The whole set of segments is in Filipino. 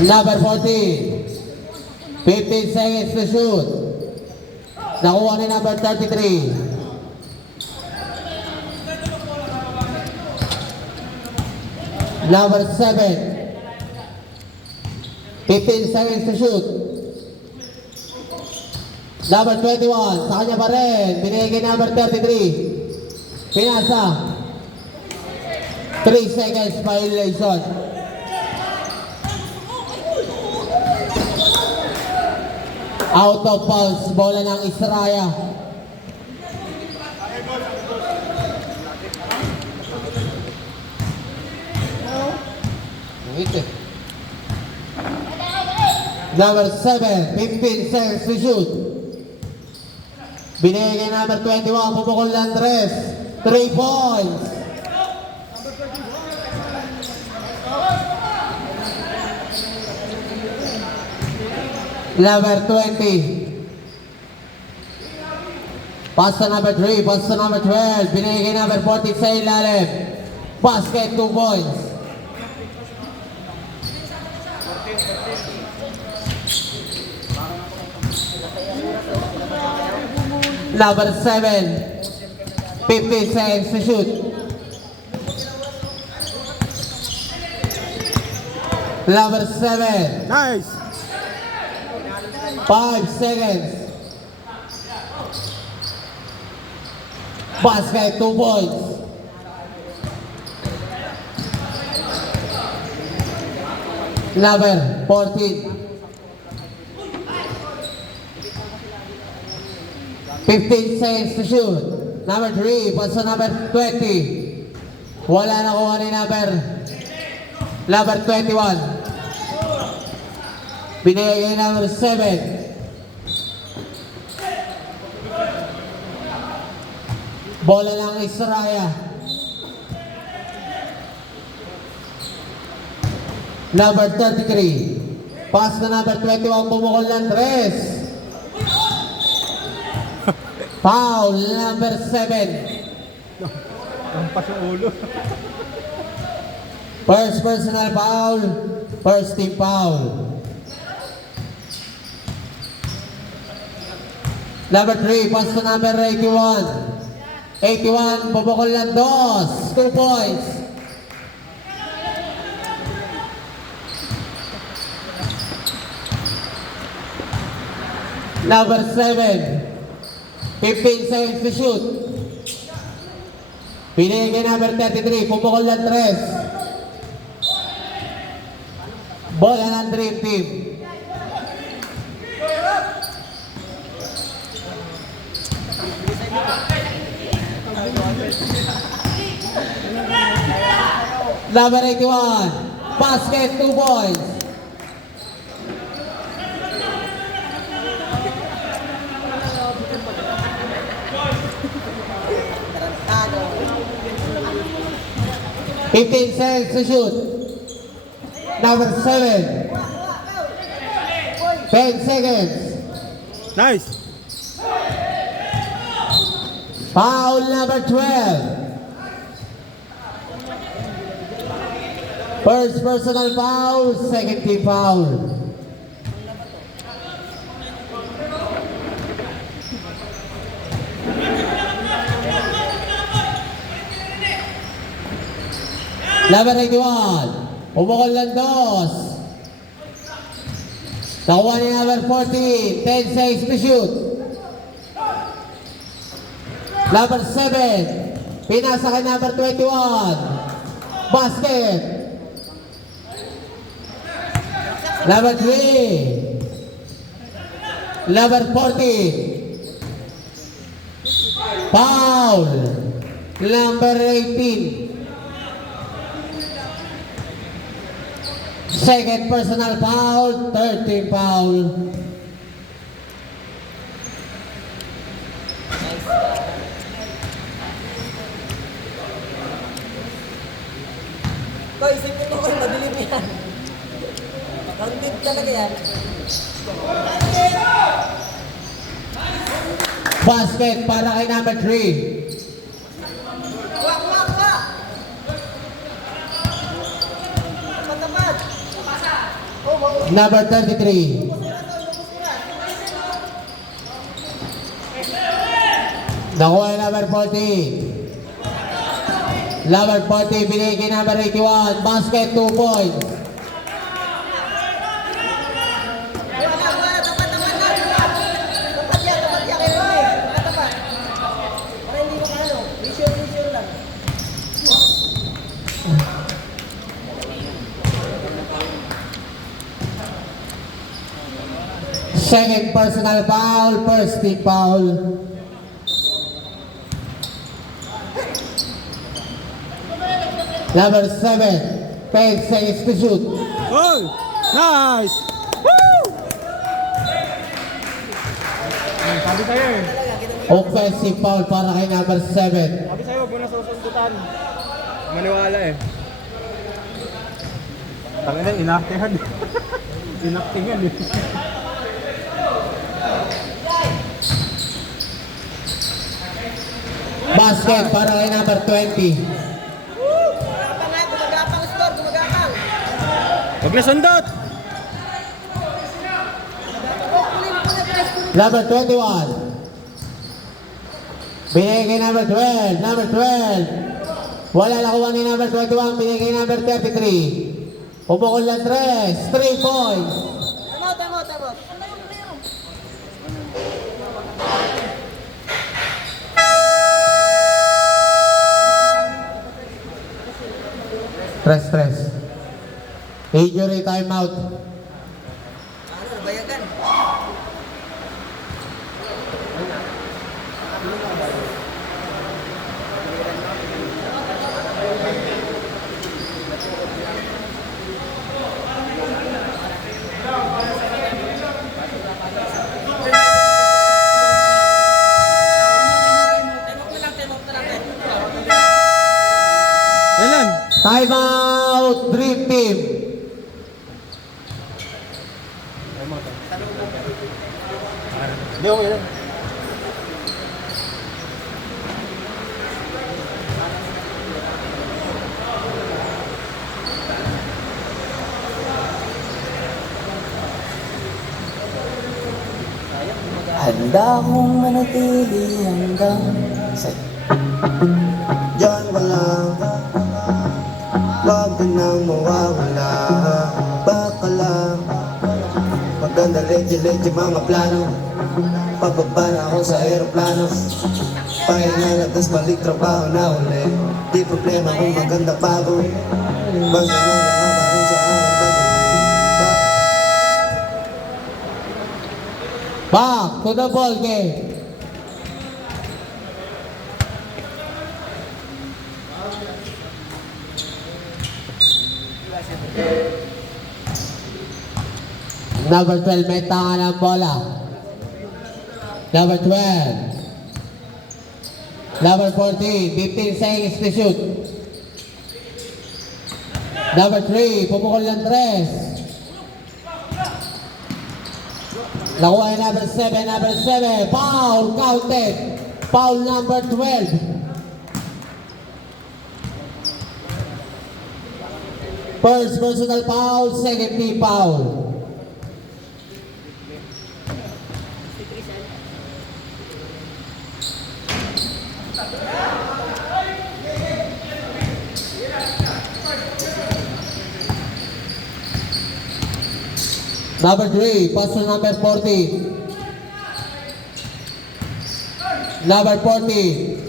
Number 14. 15 seconds to shoot. Nakuha ni number 33. Number 7. 15 seconds to shoot. Number 21. Sa kanya pa rin. Binigay number 33. Pinasa. 3 seconds violation. Out of bounds, bola ng Israel. Number 7, 15 seconds to shoot. Binigay number 21, pupukol ng Andres. 3 points. Number 20. Pass to number 3, pass to number 12. Binigay number 40 sa ilalim. Basket, 2 points. Number 7. 15 seconds to shoot. Number 7. Nice! 5 seconds. Basket, 2 points. Number 14. 15 seconds to shoot. Number 3, pass to number 20. Wala na kuha ni number 21. Binigay number 7. Bola ng Israel. Number 33. Pass na number 21. Bumukol ng 3. Foul, number 7. Lampas yung ulo. First personal foul. First team foul. Number 3, pass to number 81. 81, bubukol ng 2. 2 points. Number 7. 15 seconds to shoot. Pinigay number 33, bubukol ng 3. Bola ng Dream Team. Number 81, basket, 2 points. $15 to shoot. Number 7. 10 seconds. Nice! Foul number 12. First personal foul, second team foul. Number 81, umukol ng 2. Nakuha ni number 14, 10 seconds to shoot. Number 7, pinasa kay number 21. Basket. Number 3. Number 14. Foul. Number 18. Second personal foul, 13 foul. Koy, isipin mo koy, madilim yan. Rounded talaga yan. Basket para kay number 3. Kuha, kuha, kuha! Tapat, tapat! Oh, wow. Number 33. Nakuha yung number 40. Number 40, binigay kay number 81. Basket, 2 points. Kuha, kuha! Tapat, tapat lang! Tapat yan, kay Roy! Tapat! Para hindi mo ano, vision lang. Second personal foul, first team foul. Number 7, 10 seconds to shoot. Oh! Nice! Woo! Sabi sa'yo eh. Offensive foul para kay number 7. Sabi sa'yo, huwag mo na susundutan. Maniwala eh. Tangin na, inaktingan. Inaktingan eh. Basket para kay number 20. Gumagapang nga, gumagapang score, gumagapang! Huwag na sundot! Number 21. Binigay kay number 12. Number 12. Wala nakuha ni number 21. Binigay kay number 33. Pumukol ng 3. 3 points. Tama. Stress. Injury timeout. Ano, nabayagan? Ilan? Timeout. Dream Team. Hindi ako yun. Handa akong manatili hanggang sa Diyan ka lang, wag ka nang mawawala. Baka lang, maganda legit mga plano. Pababa na ako sa aeroplano. Pahinga na tas balik trabaho na ulit. Di problema kung maganda bago. Basta lang yung pa rin sa aking pag-uwi. Back to the ball game. Number 12, may tanga ng bola. Number 12. Number 14, 15 seconds to shoot. Number 3, pumukol ng 3. Nakuha yung number 7. Foul, counted. Foul number 12. First personal foul, second team foul. Number 3, pass to number 40. Number 40,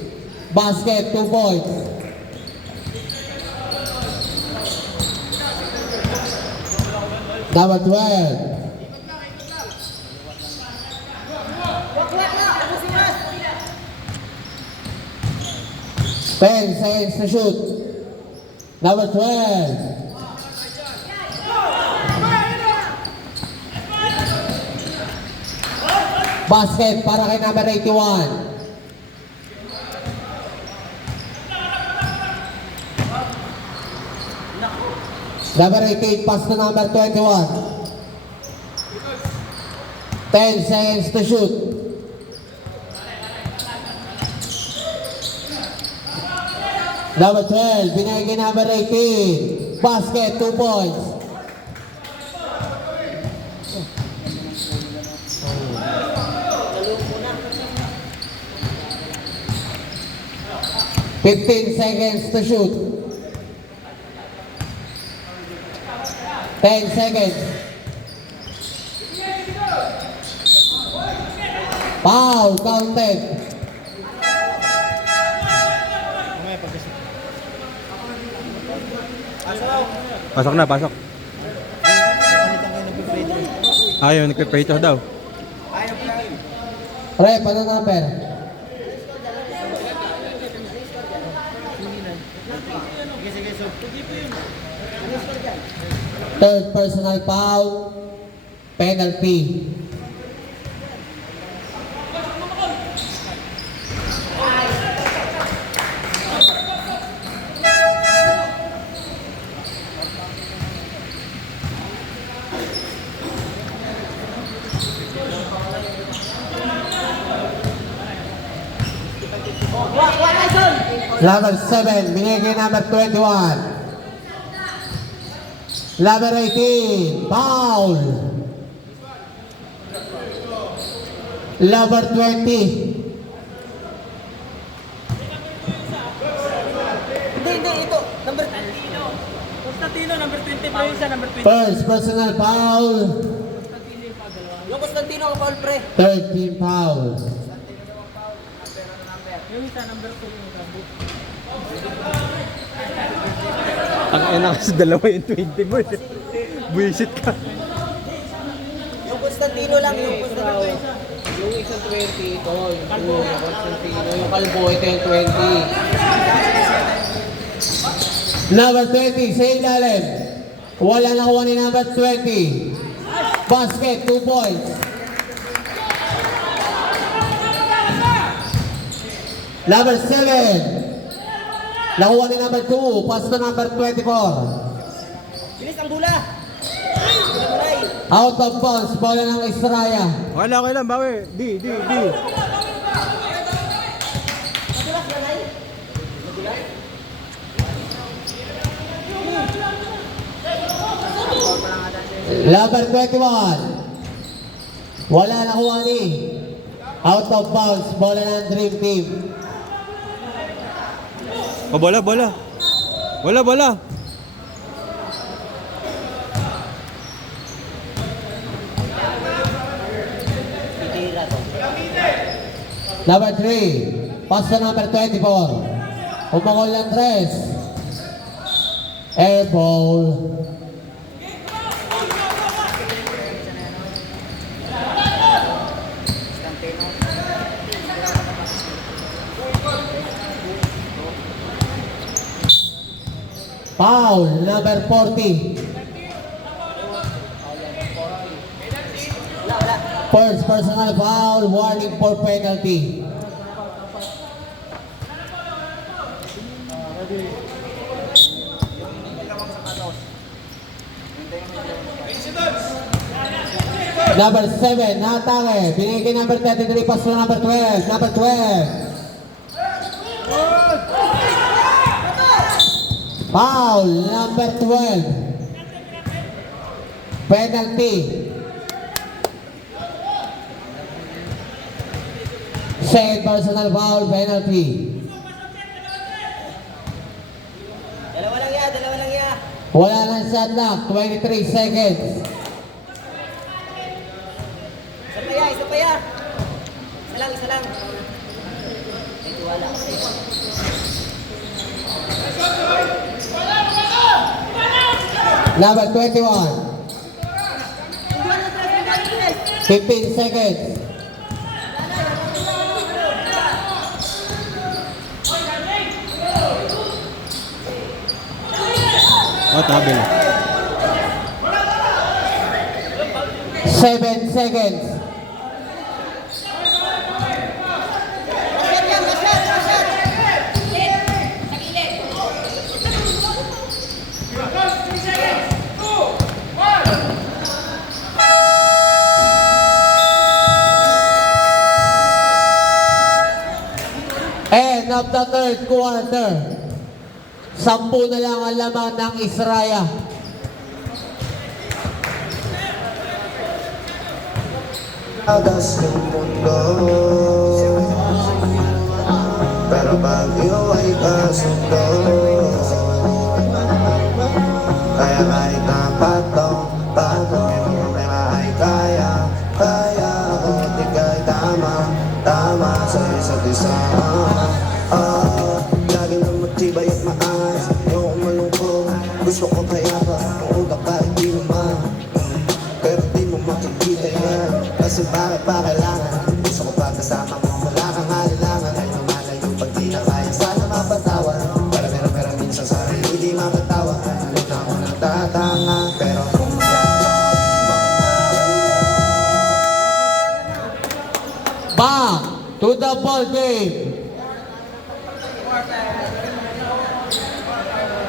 basket, 2 points. Number 12. Wak na, tapusin na! 10 seconds to shoot. Number 12. Basket para kay number 81. Number 88, pass to number 21. 10 seconds to shoot. Number 12, binigay kay number 18. Basket, 2 points. Nalupo na. 15 seconds to shoot. 10 seconds. Foul, counted. Mamaya pag-isip. Pasok na, pasok. Palitan kayo nagpe-free throw. Ayaw, nagpe-preto daw. Ayaw pa. Rep, ano number? Sige, sige. So, Third personal foul. Penalty. Number 7, binigay kay number 21. Number 18, foul. Number 20. Hindi, ito. Number Constantino, number 20 pa yun siya, number 20. First personal foul. yung Constantino ang foul pre. 13 fouls. Yung isa, number 2 yung gabot. Ang ina kasi dalawa yung 20 mo. Buisit ka. Yung Constantino lang, yung Constantino. Yung isang 20 ito, yung Constantino, yung kalbo, ito yung 20. Number 20, sa ilalim. Wala nakuha ni number 20. Basket, 2 points. Number 7. Nakuha ni number 2. Pass to number 24. Bilis ang bula. Samurai. Out of bounds. Bola ng Estrella. Wala, okay lang, bawi. Di. Madulas na ay. Number 21. Wala nakuha ni. Out of bounds. Bola ng Dream Team. O, bola. Bola. Titira to. Number 3. Pass to number 24. Umangol ng 3. Air ball. Foul, number 40. Wala. First personal foul, warning for penalty. Number 7, natake. Binigay number 33, pass to number 12. Number 12. Foul, number 12. Penalty. Second personal foul, penalty. Dalawa lang ya. Wala nang shot clock, 23 seconds. Isa pa ya. Isa lang. Ito wala kasi. Number 21. 15 seconds. O, tabi na. 7 seconds. Masyad. End of the third quarter. 10 na lang ang laman ng Israya. Agas ng mundo, pero pag iyo ay kasundo, kaya kahit na patong ay kaya ako, di kay tama sa isa't isa. Lagi na matibay at maayos, ayoko malungkot, gusto ko payapa, ang utak kahit di naman, pero di mo makikita yan. Kasi bakit pa kailangan? Gusto ko pagkasama mo, wala kang alilangan. Ay lumalayo pag di na kaya, sana mapatawan. Para meron minsan sa sarili di mapatawa. Alam na ako nagtatanga, pero Back to the ball game.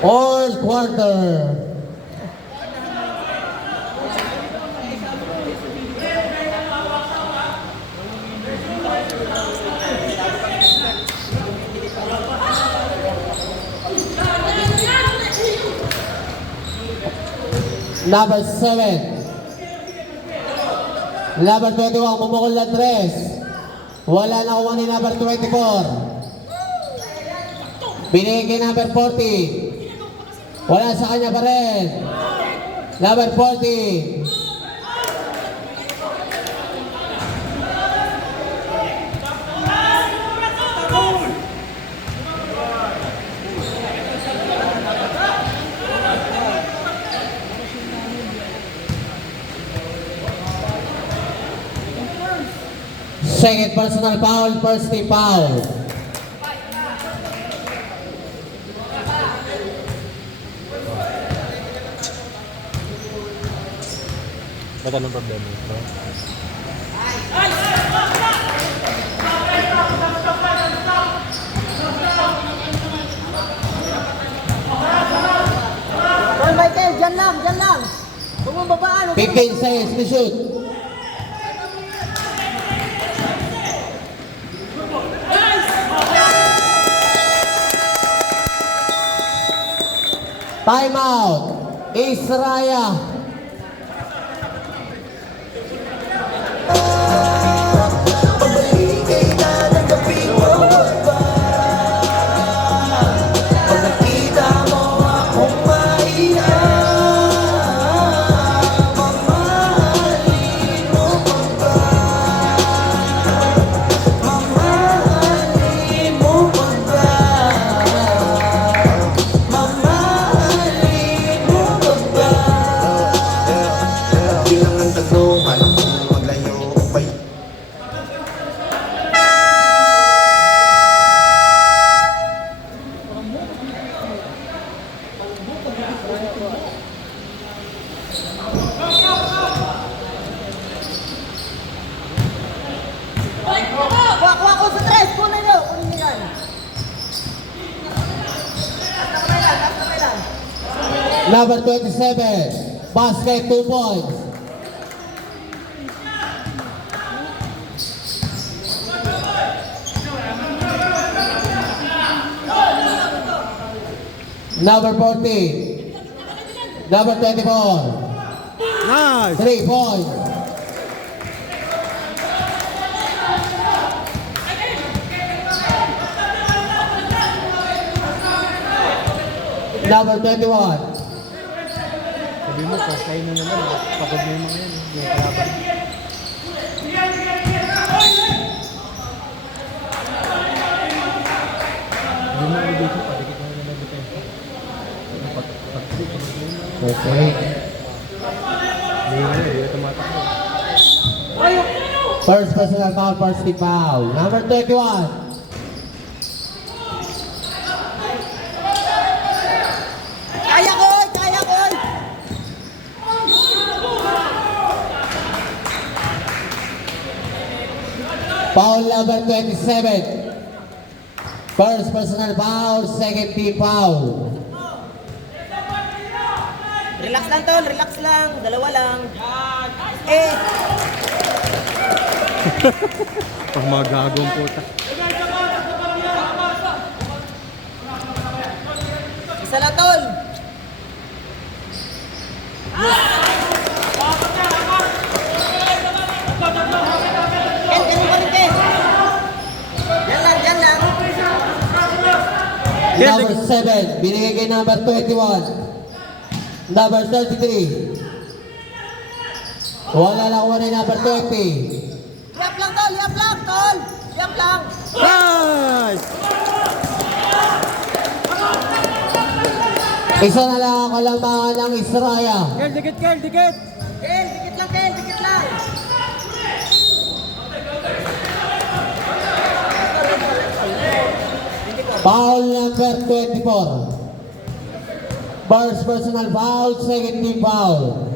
All quarter. Number 7. Number 21, pumukol na 3. Wala na kuha ni number 24. Binigay number 40. Wala sa kanya pa rin. Number 40. Second personal foul, first team foul. Ba't anong problema ito? Hoy, Michael, dyan lang. Huwag mong babaan. 15 seconds to shoot. Time out. Israya. Wak ko sa tres. Kunin nyo yan. Basta may lang. Number 27. Basket 2 points. Number 40. Number 24. Nice! 3 points. Number 21. Sabi mo, kayo na naman. Pagod mo yung mga yan. Yung kalaban. Hindi mo dito. Padikit mo na dito. Okay. Hindi mo tumatakbo. First personal foul, first team foul. Number 21. Kaya ko. Foul number 27. First personal foul, second team foul. Relax lang, Tol. Relax lang. Dalawa lang. Pag mga gagong puta. Isa lang, tol. Ken, ganun pa rin, Ken. Yan lang. Number 7, binigay kay number 21. Number 33. Wala na kuha ni number 20. Yap lang, tol. Yap lang. Nice! Isa na lang ang kalamangan ng Israya. Kel, dikit! Ken, dikit lang. Foul number 24. First personal foul, second team foul.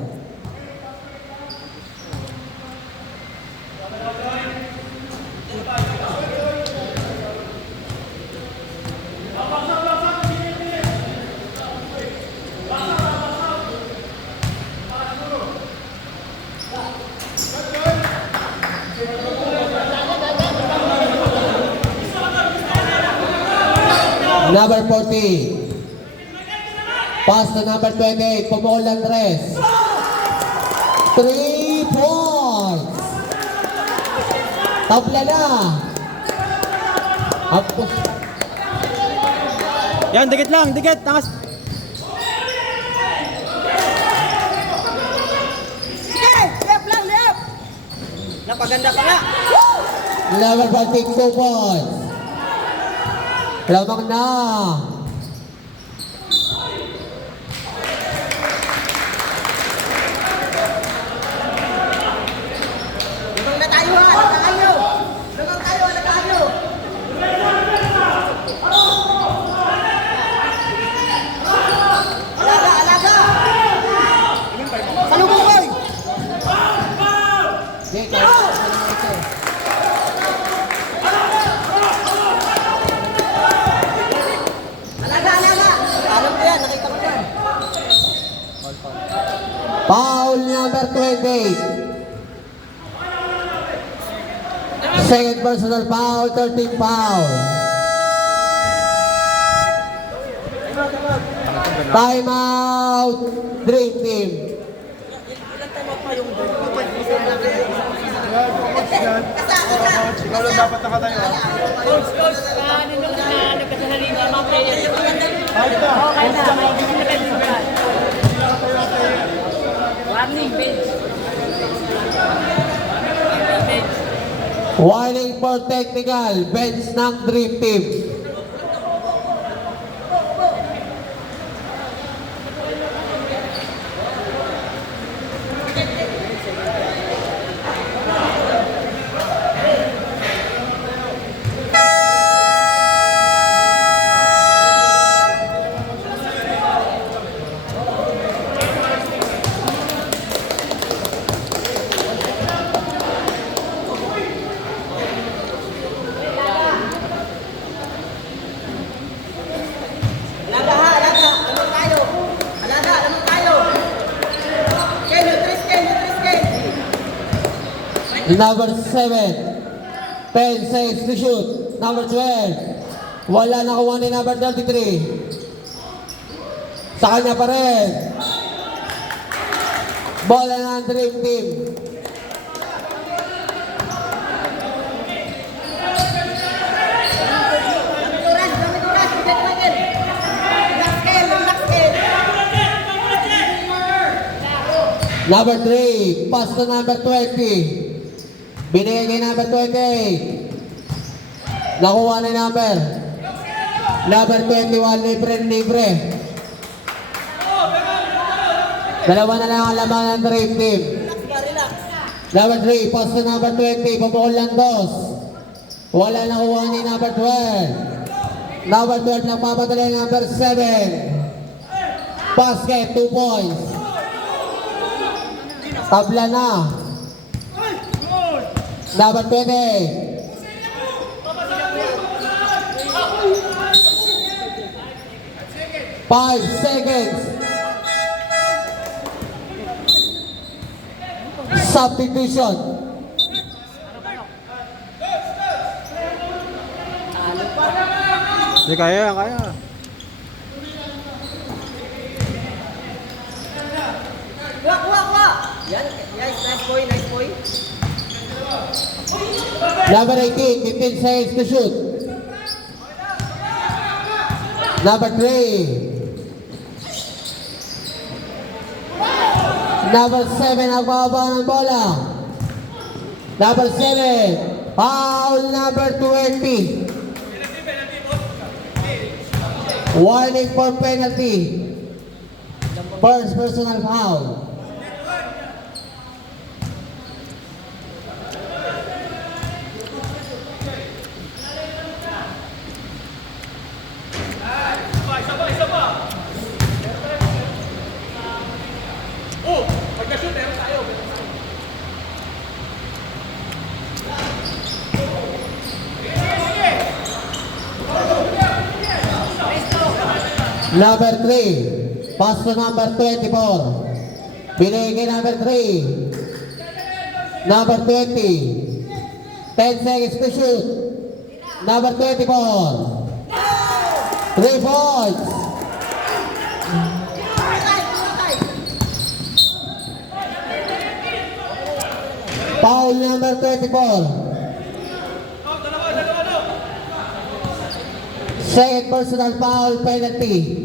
Number 40. Pass to number 28. Pumukol Andres. 3 points. Tabla na. Tapos, Yan, dikit lang, dikit! Takas! Sige, left. Napaganda pa nga. number 42 points. Lamang na. Lumang na tayo, ha. Alam tayo. Alaga. Salubong, boy. Alaga. Alam ko yan, nakita ko yan. Foul number 28. Second personal foul, 13 foul. Time out, Dream Team. Ikaw lang dapat nakatayo. Coach, nung nagkasasali niya, mga player. Kahit na. Okay na, may hindi na kayo sugat. Warning, bench. Warning for technical, bench ng Dream Team. Alaga. Lamang tayo. Ken. Number 7, 10 seconds to shoot. Number 12, wala na kuha ni number 33. Sa kanya pa rin. Bola ng Dream Team. Dami oras. Get Michael. Relax, Ken. Number 3, pass to number 20. Binigay kay number 28. Nakuha ni number 21, libre. Dalawa na lang ang laman ng Dream Team. Relax. Number 3, pass to number 20. Pabukol lang dos. Wala na kuha ni number 12. Number 12 nagpapadali number 7. Basket, 2 points. Tabla na. Number 20. Five seconds. Substitution. Hindi kaya. Number 18, 15 seconds to shoot. Number 3. Number 7 ang bababa ng bola. Number 7. Foul number 20. Warning for penalty. First personal foul. Number 3, pass to number 24. Binigay number 3. Number 20. 10 seconds to shoot. Number 24. 3 points. Foul number 24. Second personal foul penalty.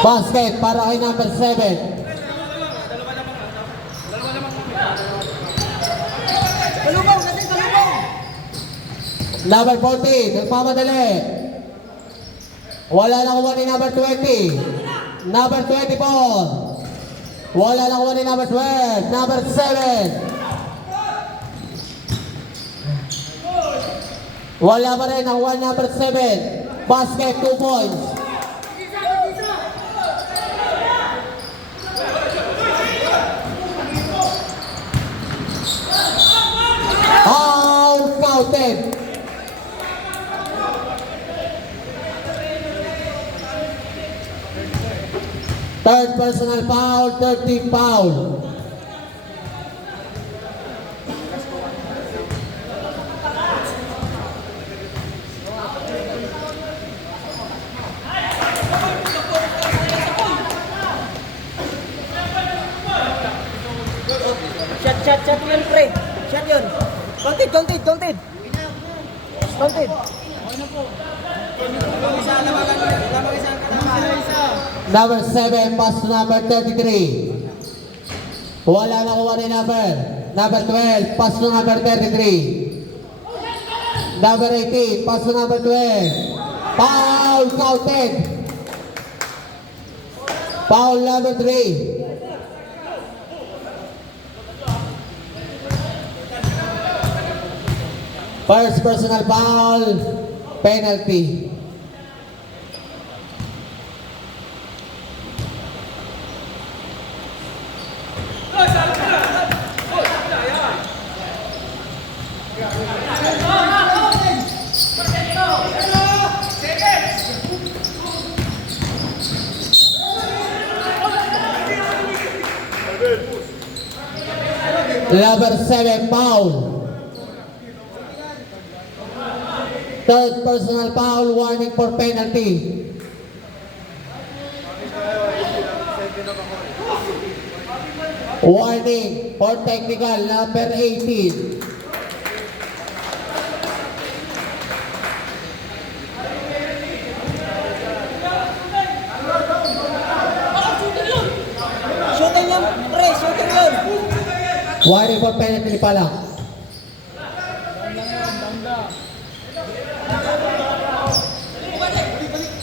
Basket para kay number 7. Kalubong, kasi kalubong. Number 14, nagmamadali. Wala na kuha ni number 20. Number 24. Wala na kuha ni number 12. Number 7. Wala pa rin ang number 7. Basket, 2 points. Out, counted. Third personal foul, 13 foul. Shot yun, pre. Shot yun. Counted. Counted. Number 7, pass to number 33. Wala na kuha ni number 12, pass to number 33. Number 18, pass to number 12. Foul, counted. Foul number 3. First personal foul, penalty. Number 7, foul. Third personal foul, warning for penalty. Warning for technical, number 18. Shooting yun, pre. Shooting yun. Warning for penalty pa lang.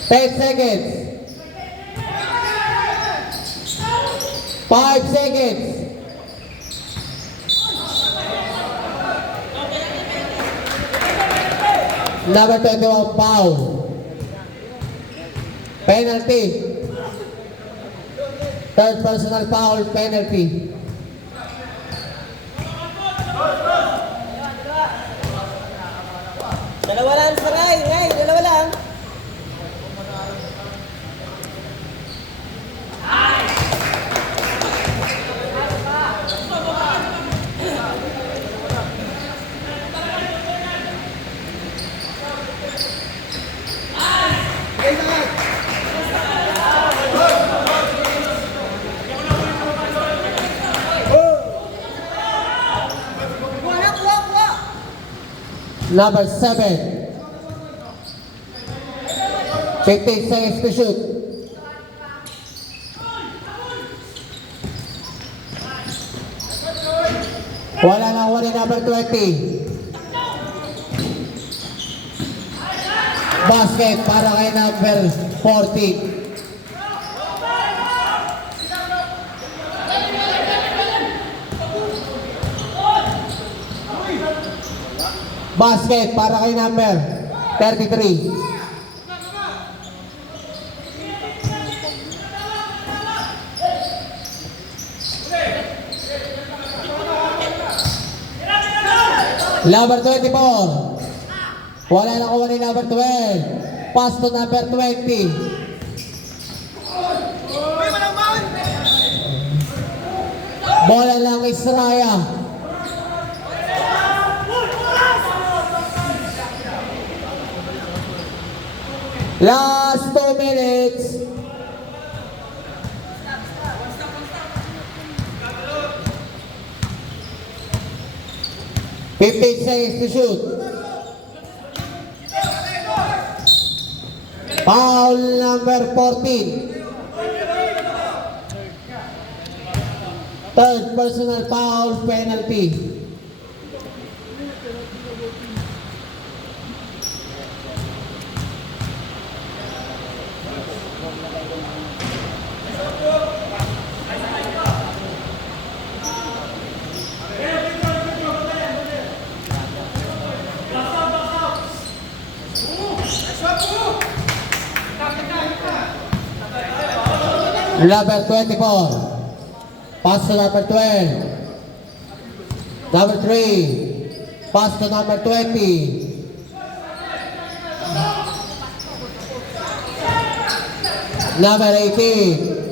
Ten seconds. 5 seconds. Number 21, foul. Penalty. Third personal foul, penalty. Number 7. 15 seconds to shoot. Wala na huli number 20. Basket para kay number 14. Basket para kay number 33. Number 24. Wala na kuha ni number 12. Pass to number 20. Bola lang Israya. Last 2 minutes. Fifteen seconds to shoot. Foul number 14. Third personal foul penalty. Number 24. Pass to number 12. Number 3. Pass to number 20. Number 18.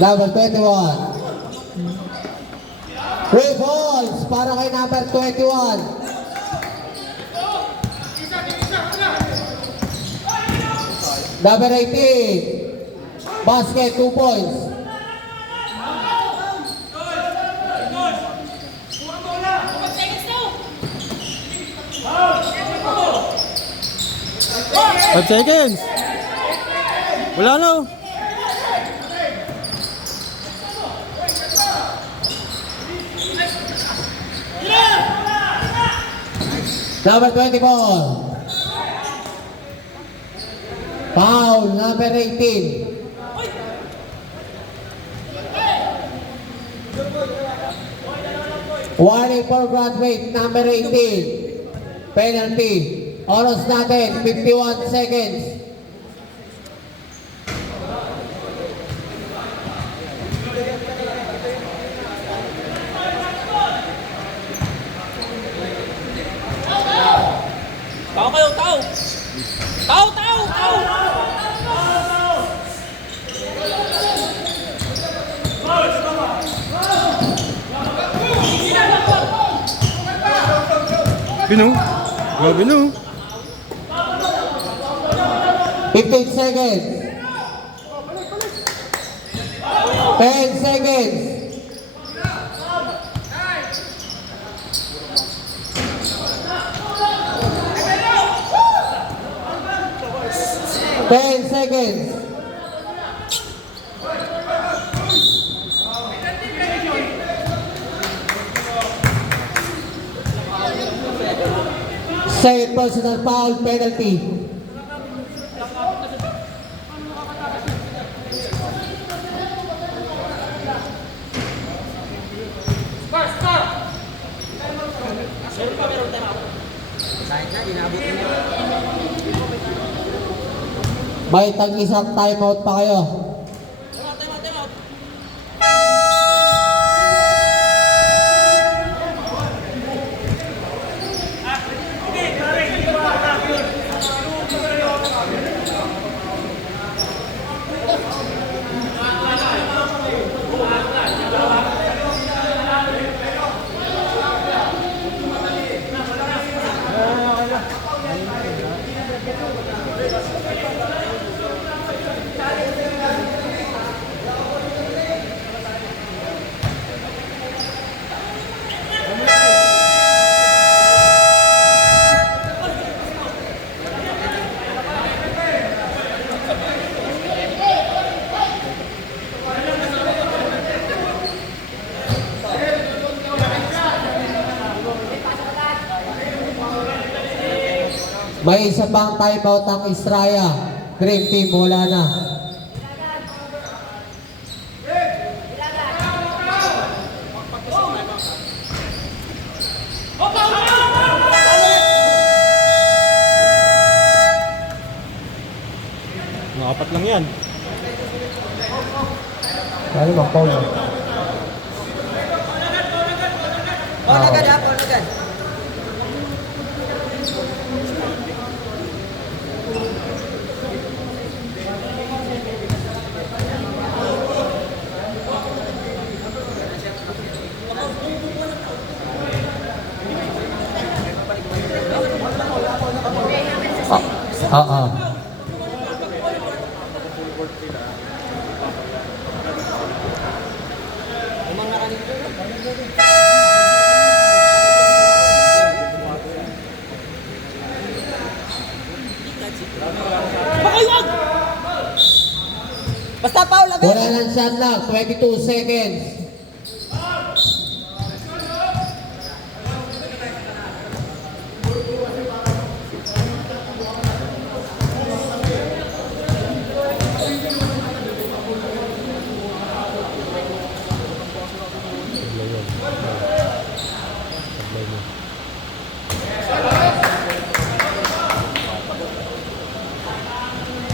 Number 21. 3 points para kay number 21. Number 18. Basket, 2 points. Five seconds. Wala na. Number 24. Foul, number 18. Warning for graduate, number 18. Penalty. Oras natin, 51 seconds. Tao kayo, tao! Tao, tao, tao! Binu. Grabe no. 15 seconds. 10 seconds. Ten seconds. Second personal foul penalty. May tag-isang timeout pa kayo. May isa pang timeout ang Estrella. Green team, wala na. Mga apat lang yan. Kaya mag-foul. Paul agad ha, Paul agad. Oo. Basta Paul agad. Wala ng shot lang. 22 seconds.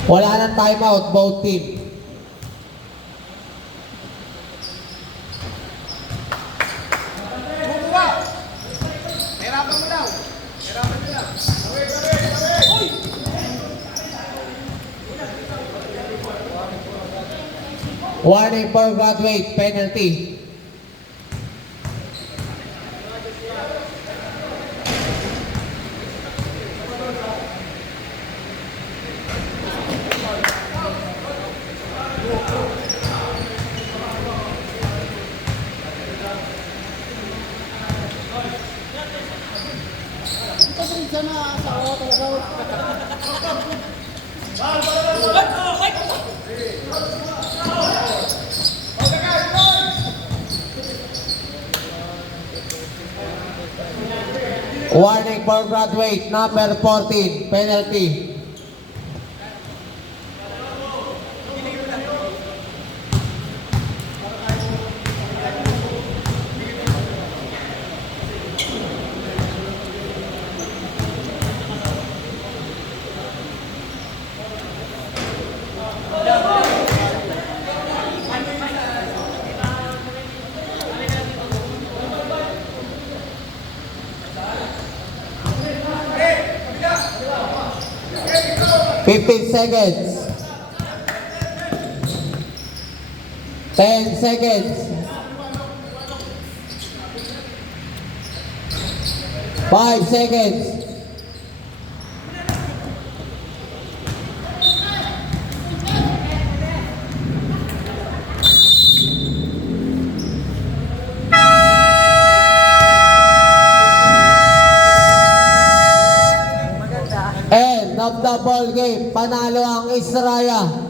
Wala ng timeout, both team. Warning for graduate, penalty. Warning for graduate, number 14, penalty. Fifteen seconds. 10 seconds. 5 seconds. End of the ball game. Panalo ang Estrella.